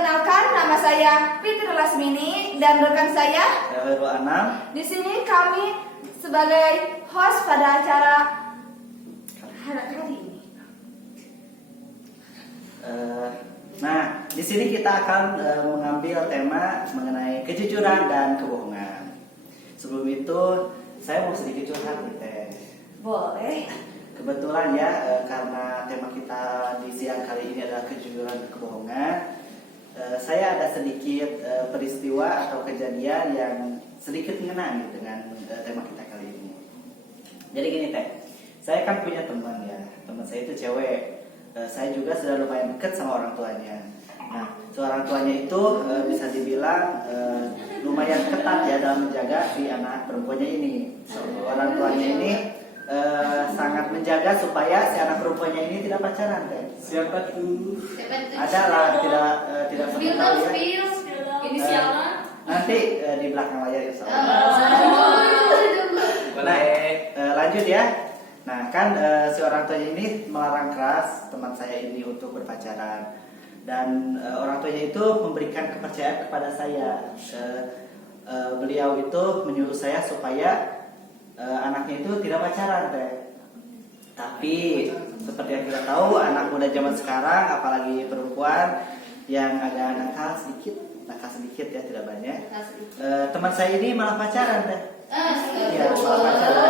Perkenalkan, nama saya Fitri Lasmini dan rekan saya Heru Anam. Di sini kami sebagai host pada acara hari ini. Nah, di sini kita akan mengambil tema mengenai kejujuran dan kebohongan. Sebelum itu, saya mau sedikit curhat nih, Teh. Boleh. Kebetulan ya, karena tema kita di siang kali ini adalah kejujuran dan kebohongan, saya ada sedikit peristiwa atau kejadian yang sedikit mengenai dengan tema kita kali ini. Jadi gini, Teh, saya kan punya teman ya, teman saya itu cewek. Saya juga sudah lumayan dekat sama orang tuanya. Nah, orang tuanya itu bisa dibilang lumayan ketat ya dalam menjaga si anak perempuannya ini. Orang tuanya ini sangat menjaga supaya si anak perempuannya ini tidak pacaran, Teh. Siapa tuh? Ada lah, tidak perlu tahu ya. Inisialnya. Nanti di belakang layar ya. Boleh. Lanjut ya. Nah, kan si orang tuanya ini melarang keras teman saya ini untuk berpacaran, dan orang tuanya itu memberikan kepercayaan kepada saya. Beliau itu menyuruh saya supaya anaknya itu tidak pacaran, Teh. Tapi seperti yang kita tahu, anak muda zaman sekarang, apalagi perempuan yang agak nakal sedikit ya, tidak banyak. Teman saya ini malah pacaran, Teh. Iya, malah pacaran.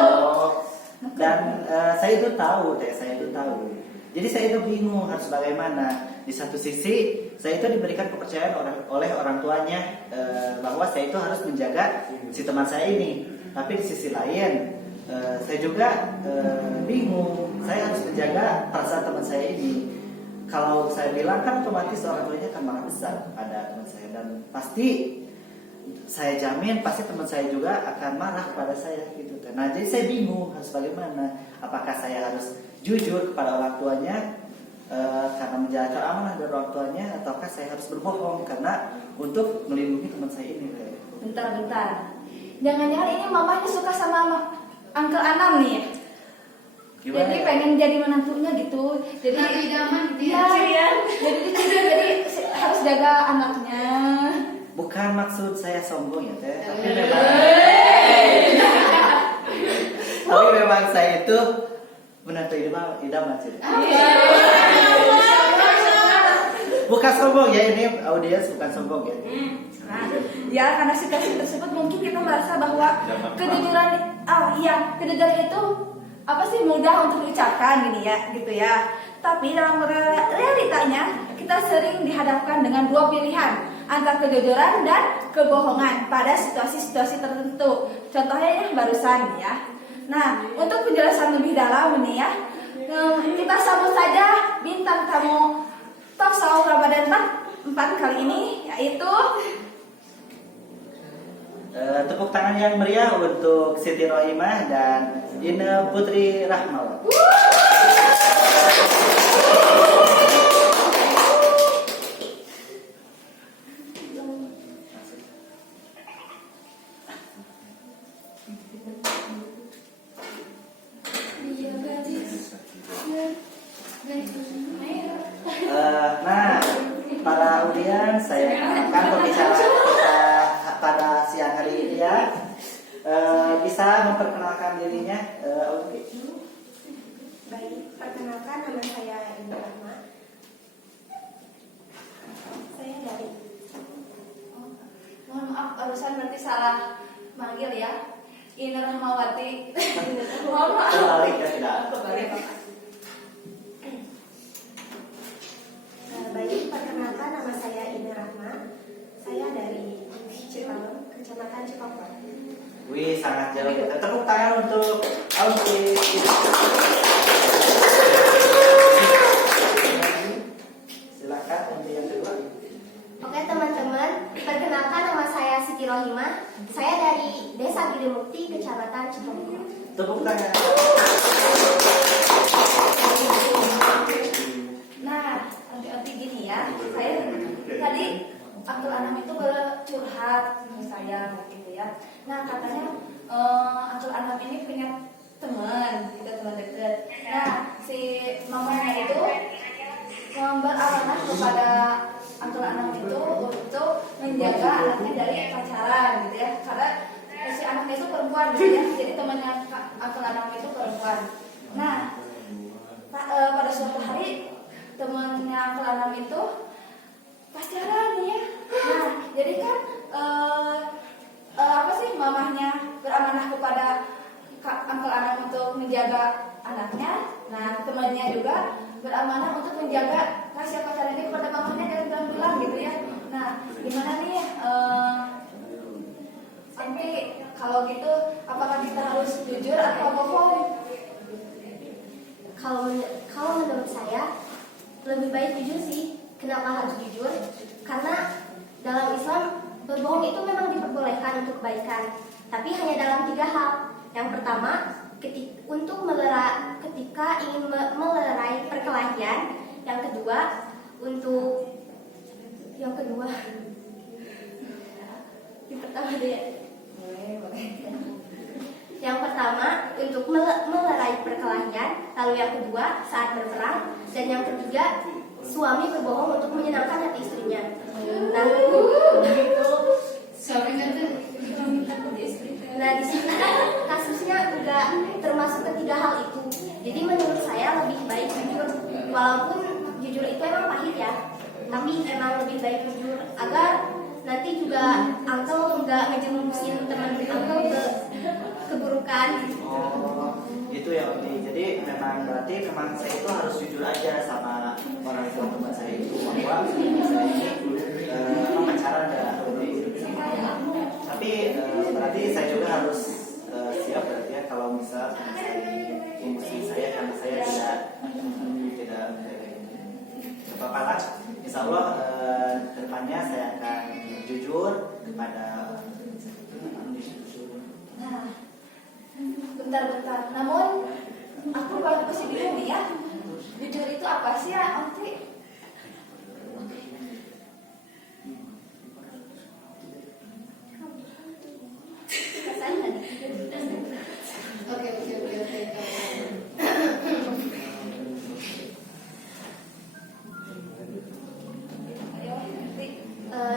Dan saya itu tahu, Teh, saya itu tahu. Jadi saya itu bingung harus bagaimana. Di satu sisi saya itu diberikan kepercayaan oleh orang tuanya bahwa saya itu harus menjaga si teman saya ini. Tapi di sisi lain saya juga bingung. Saya harus menjaga perasaan teman saya ini. Kalau saya bilang kan otomatis orang tuanya akan marah besar pada teman saya, dan pasti saya jamin pasti teman saya juga akan marah kepada saya gitu. Nah, jadi saya bingung harus bagaimana. Apakah saya harus jujur kepada orang tuanya karena menjalankan amanah dari orang tuanya, ataukah saya harus berbohong karena untuk melindungi teman saya ini? Bentar. Jangan-jangan ini mamanya suka sama Uncle Anam nih ya? Gimana Jadi ya? pengen jadi menantunya gitu. Jadi idaman gitu ya. Jadi dicuri, jadi harus jaga anaknya. Bukan maksud saya sombong ya, Teh, tapi memang saya itu menantu idaman sih. Bukan sombong ya, ini audiens bukan sombong ya. Nah, ya karena situasi tersebut mungkin kita merasa bahwa kejujuran, kejujuran itu apa sih mudah untuk diucapkan gini ya, gitu ya. Tapi dalam realitanya kita sering dihadapkan dengan dua pilihan, antara kejujuran dan kebohongan pada situasi-situasi tertentu. Contohnya yang barusan ya. Nah, untuk penjelasan lebih dalam ini ya, kita sambut saja bintang tamu Talk Show Ramadan 4 kali ini, yaitu tepuk tangan yang meriah untuk Siti Rohimah dan Ine Putri Rahmal. Nah, para audiens, saya akan berbicara kita pada siang hari ini ya. Bisa memperkenalkan dirinya, Oke. Baik, perkenalkan nama saya Ibu Rahma. Saya dari mohon maaf barusan berarti salah manggil ya. Ine Rahmawati. Mohon maaf. Terbalik ya, tidak. Kebalik. Baik, perkenalkan nama saya Ine Rahma. Saya dari Cipalem, Kecamatan Cipapon. Wih, sangat jauh ya. Tepuk tangan untuk Auti. Silakan untuk yang kedua. Oke teman-teman, perkenalkan nama saya Siti Rohimah. Saya dari Desa Gidemukti, Kecamatan Cipapon. Tepuk tangan. Nah, nanti gini ya. Saya tadi Uncle Anam itu curhat ke saya gitu ya. Nah, katanya Uncle Anam ini punya teman, gitu, teman dekat. Nah, si mamanya itu beramanah kepada Uncle Anam itu untuk menjaga anaknya dari pacaran gitu ya, karena si anaknya itu perempuan gitu ya, jadi temannya Uncle Anam itu perempuan. Nah pada suatu hari temannya Uncle Anam itu pacaran nih ya. Nah jadi kan apa sih, mamahnya beramanah kepada Uncle Anam untuk menjaga anaknya. Nah temannya juga beramanah untuk menjaga rahasia pacaran ini kepada mamahnya dan bilang gitu ya. Nah gimana nih nanti kalau gitu, apakah kita harus jujur atau bohong? Kalau menurut saya lebih baik jujur sih. Kenapa harus jujur? Karena dalam Islam berbohong itu memang diperbolehkan untuk kebaikan, tapi hanya dalam 3 hal. Yang pertama, ketika ingin melerai perkelahian. Yang kedua, yang pertama deh. Yang pertama untuk melerai perkelahian, lalu yang kedua saat berperang, dan yang ketiga suami berbohong untuk menyenangkan hati istrinya. Nah, di sini kan kasusnya enggak termasuk ketiga hal itu. Jadi menurut saya lebih baik jujur, walaupun jujur itu emang pahit ya, tapi emang lebih baik jujur agar nanti juga uncle enggak ngejemusin teman uncle ke keburukan. Oh, itu ya Oti. Jadi berarti saya itu harus jujur aja sama orang tua teman saya itu bahwa saya ini pacaran dan tapi berarti saya juga harus siap berarti ya kalau misal emosi saya karena saya tidak apa-apa lah. Insya Allah kedepannya saya akan jujur kepada. Nah, bentar. Namun aku masih bingung nih ya. Jujur itu apa sih ya, Onti? Oke.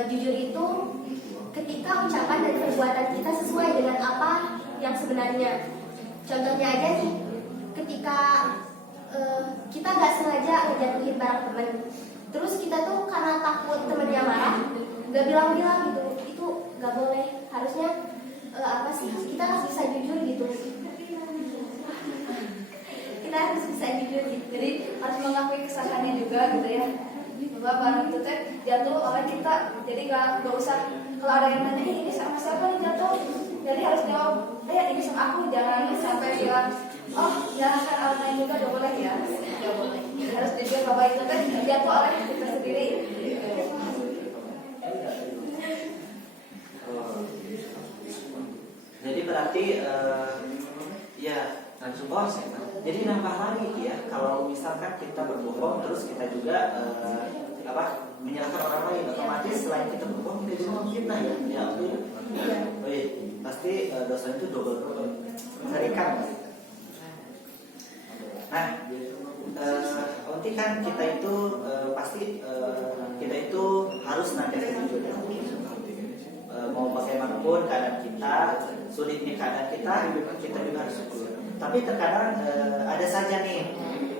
Jujur itu ketika ucapan dan perbuatan kita sesuai dengan apa yang sebenarnya. Contohnya aja nih, ketika kita nggak sengaja ngejatuhin barang temen, terus kita tuh karena takut temennya marah, nggak bilang-bilang gitu, itu nggak boleh. Harusnya kita harus bisa jujur gitu. Kita harus bisa jujur gitu. Jadi harus mengakui kesalahannya juga gitu ya. Bahwa barang itu teh jatuh oleh kita. Jadi nggak usah kalau ada yang nanya ini sama siapa nih jatuh. Jadi harus jawab, ini sama aku. Jangan sampai bilang, oh jangan orang lain juga, gak boleh ya. Gak boleh. Harus jujur bahwa itu teh jatuh oleh kita sendiri. Jadi berarti ya oh, jadi nambah lagi ya kalau misalkan kita berbohong terus kita juga menyalahkan orang lain, otomatis selain kita berbohong kita juga memfitnah ya pasti dosa itu double mengerikan. Nah Onti kan kita itu pasti kita itu harus nanti jujur ya. Mau bagaimanapun keadaan kita, sulitnya keadaan kita juga harus syukur. Tapi terkadang ada saja nih,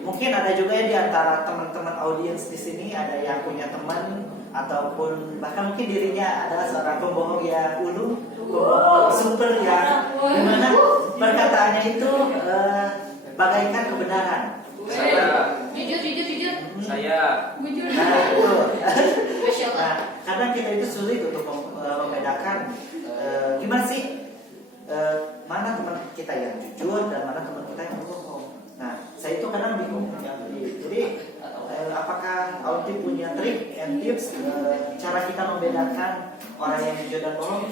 mungkin ada juga ya di antara teman-teman audiens di sini ada yang punya teman ataupun bahkan mungkin dirinya adalah seorang pembohong yang pembohong super yang dimana perkataannya itu bagaikan kebenaran. Saya. Jujur. Saya. Nah, itu. Masya Allah. Nah, kadang kita itu sulit untuk membedakan gimana sih mana teman kita yang jujur dan mana teman kita yang berbohong. Nah, saya itu kadang bingung. Jadi, apakah Auti punya trik and tips cara kita membedakan orang yang jujur dan bohong?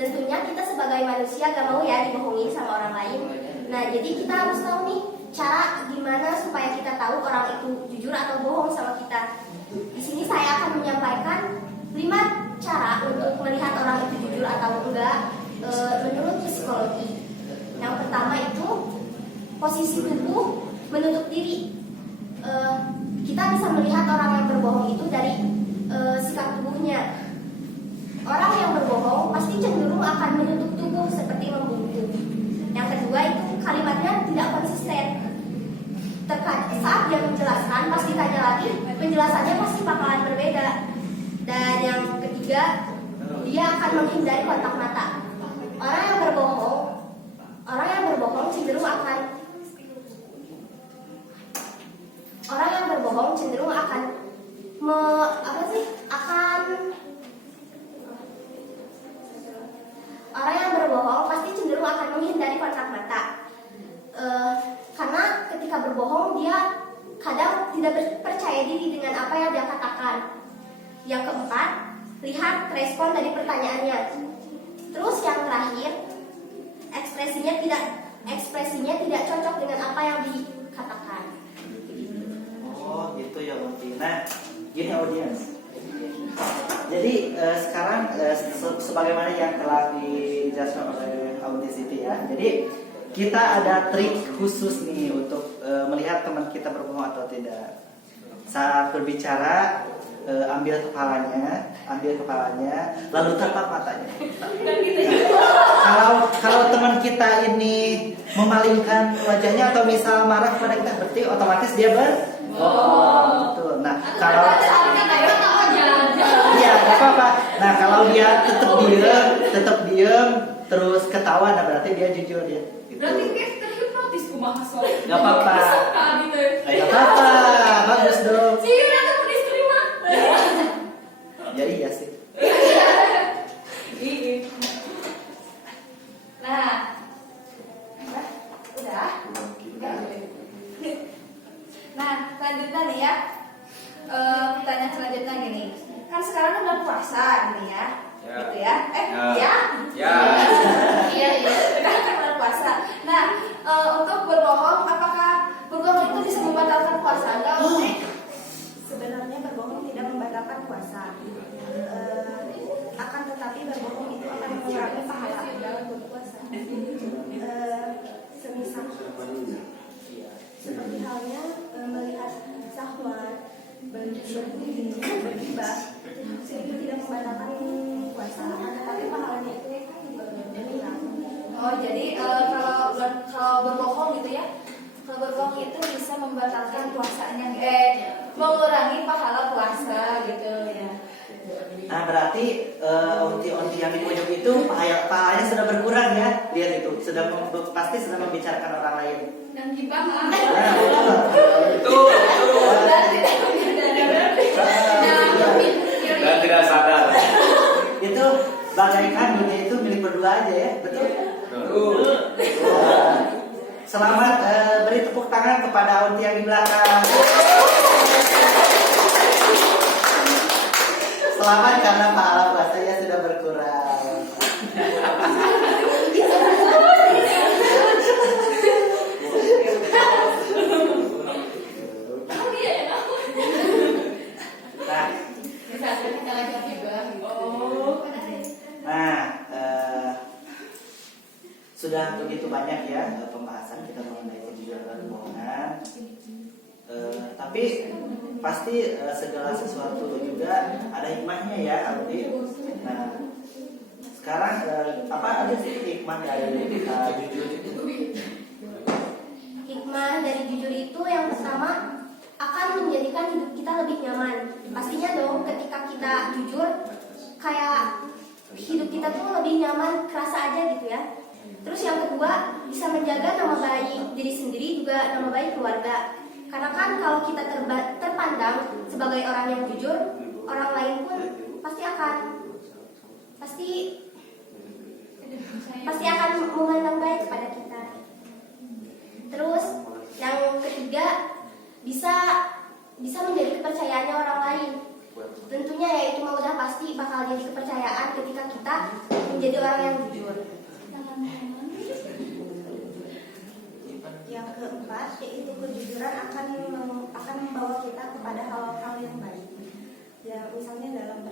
Tentunya kita sebagai manusia gak mau ya dibohongi sama orang lain. Nah, jadi kita harus tahu nih cara gimana supaya kita tahu orang itu jujur atau bohong sama kita. Di sini saya akan menyampaikan 5 5 cara untuk melihat orang itu jujur atau enggak menurut psikologi. Yang pertama itu posisi tubuh menutup diri. Kita bisa melihat orang yang berbohong itu dari sikap tubuhnya. Orang yang berbohong pasti cenderung akan menutup tubuh seperti membungkuk. Yang kedua itu kalimatnya tidak konsisten. Saat dia menjelaskan, pas ditanya lagi, penjelasannya pasti bakalan berbeda. Dan yang ketiga, dia akan menghindari kontak mata. Orang yang berbohong cenderung akan orang yang berbohong pasti cenderung akan menghindari kontak mata. Karena ketika berbohong dia kadang tidak percaya diri dengan apa yang dia katakan. Yang keempat, lihat respon dari pertanyaannya. Terus yang terakhir, ekspresinya tidak cocok dengan apa yang dikatakan. Oh gitu ya Unti. Nah gini audiens. Jadi sekarang sebagaimana yang telah dijelaskan oleh Aunty Siti ya. Jadi kita ada trik khusus nih untuk melihat teman kita berbohong atau tidak. Saat berbicara ambil kepalanya, lalu tatap matanya. Kalau teman kita ini memalingkan wajahnya atau misal marah kepada kita, berarti otomatis dia berbohong. Betul. Nah kalau iya, nggak apa-apa. Nah kalau dia tetap diem, terus ketawa, nah berarti dia jujur ya. Gitu. Berarti kayak terhipnotis kumaha soalnya. Nggak apa-apa. Gitu. Nggak apa-apa, bagus dong. Sih, aku pun istri mah. Jadi ya sih. Nah, udah. Nah, selanjutnya nih ya. Pertanyaan selanjutnya gini. Kan sekarang kan udah puasa gini ya. Ya. Gitu ya. Ya. Ya. Iya. Sekarang kan udah puasa. Nah, untuk berbohong, apakah berbohong itu bisa membatalkan puasa? Enggak, Sebenarnya berbohong tidak membatalkan puasa. Akan tetapi berbohong itu akan mengurangi pahala dalam berpuasa. Semisal seperti halnya melihat syahwat, bergibah, itu tidak membatalkan puasa. Akan tetapi pahalanya itu berkurang. Oh, jadi kalau berbohong gitu ya. Kalau berbohong itu bisa membatalkan puasanya, mengurangi pahala puasa gitu ya. Nah berarti onti yang di pojok itu pahalanya sudah berkurang ya. Lihat itu, pasti sedang membicarakan orang lain. Dan gibah Nah, betul. Dan tidak sadar. Itu bagaikan dunia itu milik berdua aja ya, betul? Selamat beri tepuk tangan kepada Aunty yang di belakang. Selamat karena pahala puasanya sudah berkurang. Sudah begitu banyak ya pembahasan kita mengenai kejujuran dan kebohongan. Tapi pasti segala sesuatu juga ada hikmahnya ya, Aldi. Nah, sekarang apa aja sih hikmah dari kita jujur itu? Hikmah dari jujur itu yang pertama akan menjadikan hidup kita lebih nyaman. Pastinya dong ketika kita jujur kayak hidup kita tuh lebih nyaman, kerasa aja gitu ya. Terus yang kedua bisa menjaga nama baik diri sendiri juga nama baik keluarga. Karena kan kalau kita terpandang sebagai orang yang jujur, orang lain pun pasti akan memandang baik kepada kita. Terus yang ketiga bisa menjadi kepercayaannya orang lain. Tentunya ya itu mah udah pasti bakal jadi kepercayaan ketika kita menjadi orang yang jujur. Yang keempat yaitu kejujuran akan membawa kita kepada hal-hal yang baik. Ya misalnya dalam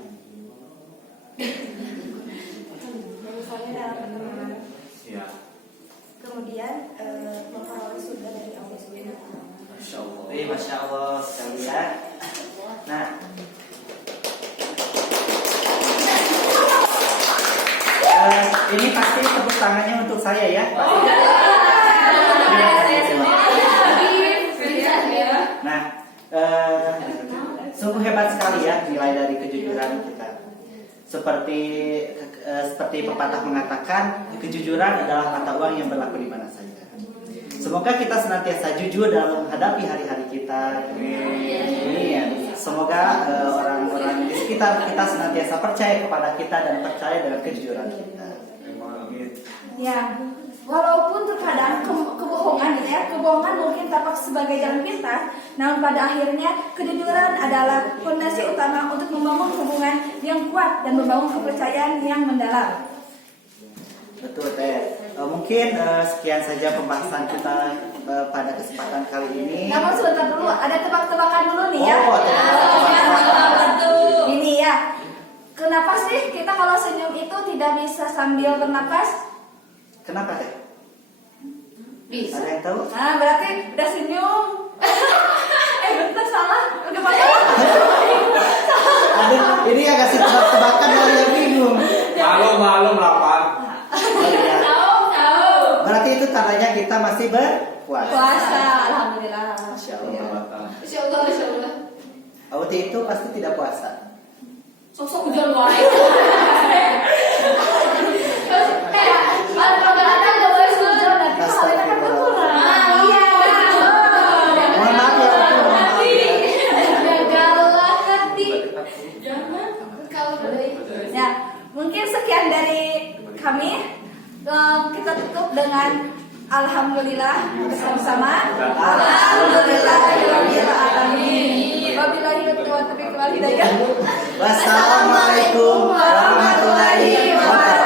Misalnya dalam pertemanan. Iya. Kemudian memperoleh surga dari Allah Subhanahu wa taala. Masya Allah. Masya Allah sekali ya. Nah, ini pasti tepuk tangannya untuk saya ya. Nah, sungguh hebat sekali ya nilai dari kejujuran kita. Seperti pepatah mengatakan, kejujuran adalah mata uang yang berlaku di mana saja. Semoga kita senantiasa jujur dalam menghadapi hari-hari kita. Amin. Semoga orang-orang di sekitar kita senantiasa percaya kepada kita dan percaya dengan kejujuran kita. Ya, walaupun terkadang kebohongan gitu ya, kebohongan mungkin tampak sebagai jalan pintas, namun pada akhirnya kejujuran adalah fondasi utama untuk membangun hubungan yang kuat dan membangun kepercayaan yang mendalam. Betul Teh. Mungkin sekian saja pembahasan kita pada kesempatan kali ini. Namun sebentar dulu, ada tebak-tebakan dulu nih ya. Oh, tebak-tebakan. Ini ya. Kenapa sih kita kalau senyum itu tidak bisa sambil bernapas? Kenapa Teh? Bisa. Ada yang tahu? Nah, berarti udah senyum. Bentar salah. Udah banyak. Aduh, ini agak tebak-tebakan malah yang bingung. Malu lapar. Oh, iya. Tahu. Berarti itu tandanya kita masih berpuasa. Puasa, alhamdulillah. Masya Allah. Masya Allah, Masya Allah. Auti itu pasti tidak puasa. Sosok hujan wae. Kalau ada nggak boleh sujud nanti pahalanya kan berkurang. Iya. Mohon maaf ya, Auti, mohon maaf ya. Jagalah hati. Jangan. Kalau dari. Ya, mungkin sekian dari kami. Kita tutup dengan alhamdulillah bersama-sama. Alhamdulillahirabbil alamin. Wabillahi taufiq wal hidayah. Wassalamualaikum warahmatullahi wabarakatuh.